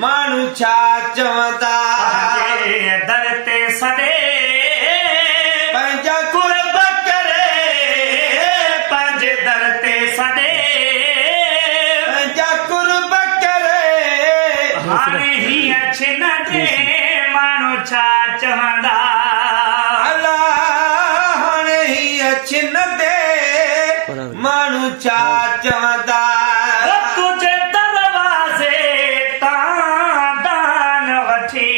मानू छा चवंदा दर ते सॾे पंहिंजा कुर्ब करे पंहिंजे दर ते सॾे पंहिंजा कुर्ब करे हाणे हीअं छिन ते माण्हू छा चवंदा अल्लाह हाणे हीअं छिन ते माण्हू छा चवंदा तुंहिंजे दरवाज़े तां दान वठी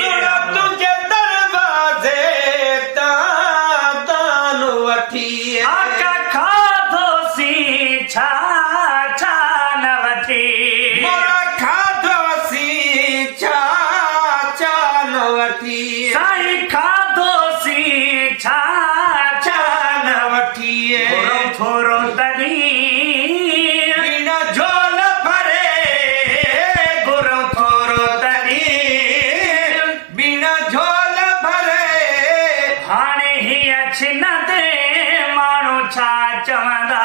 तुंहिंजे दरवाज़े तां दान वठी आका खाधोसीं छा छा न वठी खाधोसीं छा छा न वठी साईं खाधोसीं छा छा न वठी थोरो तॾहिं बिना झोल भरे गुरो थोरो तॾहिं बिना झोल भरे हाणे हीअं छिन ते माण्हू छा चवंदा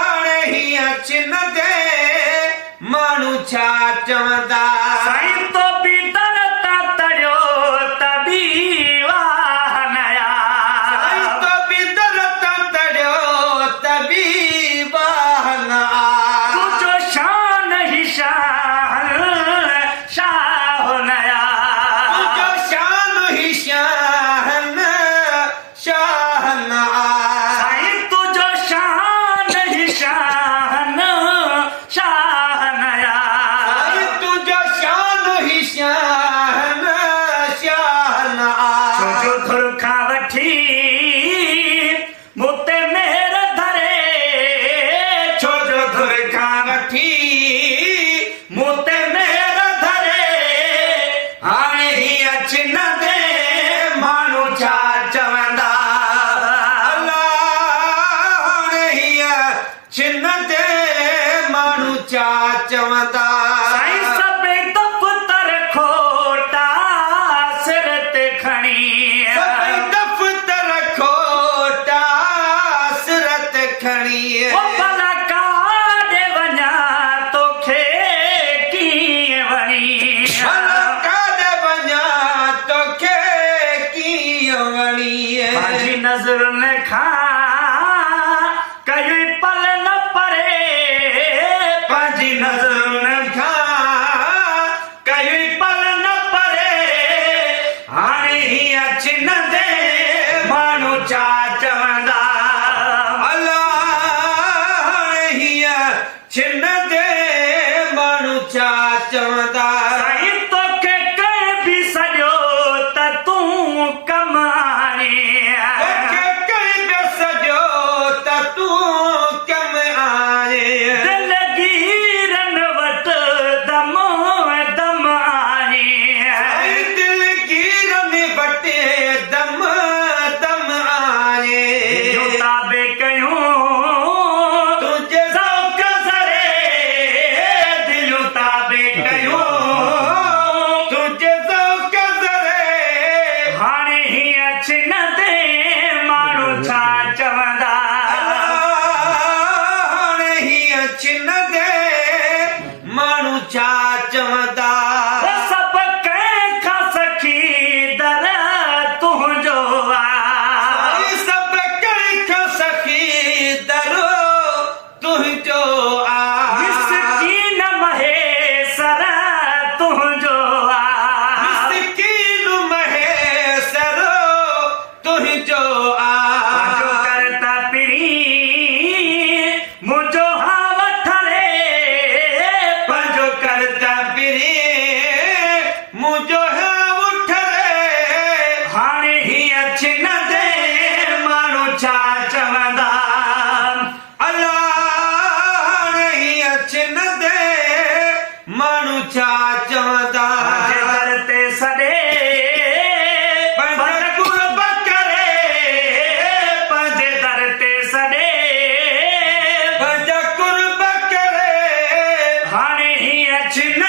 हाणे हीअं छिन ते माण्हू छा चवंदा साईं तो बि दर तां तरियो त बि वाह नया तो बि दर तां तरियो त बि वाह न तुंहिंजो शान ही शान शाह नया तुंहिंजो शान ही शान शान साईं तुंहिंजो शान ही शान शाह नया तुंहिंजो शान ही शान शान तुंहिंजो धुर खां वठी मूं ते मेहर धरे छोजो धुर खां वठी मूं ते मेहर धरे हाणे हीअं छिन ते माण्हू छा चवंदा हाणे हीअं छिन ते माण्हू छा चवंदा साईं सभई दफ़्तर खोटा सिर ते खणी सभई दफ़्तर खोटा सिर ते खणी ओ भला काॾे वञा तोखे कीअं वणी भला काॾे वञा तोखे कीअं वणी पंहिंजी नज़रुनि खां कई पल न परे पंहिंजी नज़रुनि खां कई पल न परे हाणे हीअं छिन ते माण्हू छा चवंदा हाणे हीअं छिन ते माण्हू छा चवंदा साईं तोखे कंहिं बि सॼो त तूं कमाए कंहिं बि सॼो त तूं कम आए दिलगीरनि वटि दम दम आए दिलगीरनि वटि दम दम आए दिलियूं ताबे कयूं तुंहिंजे ज़ौक़ ज़रे दिलियूं ताबे कयूं छा चवंदा पंहिंजे दर ते सॾे पंज कुर्ब करे पंहिंजे दर ते सॾे पंज कुर्ब करे हाणे हीअं छिन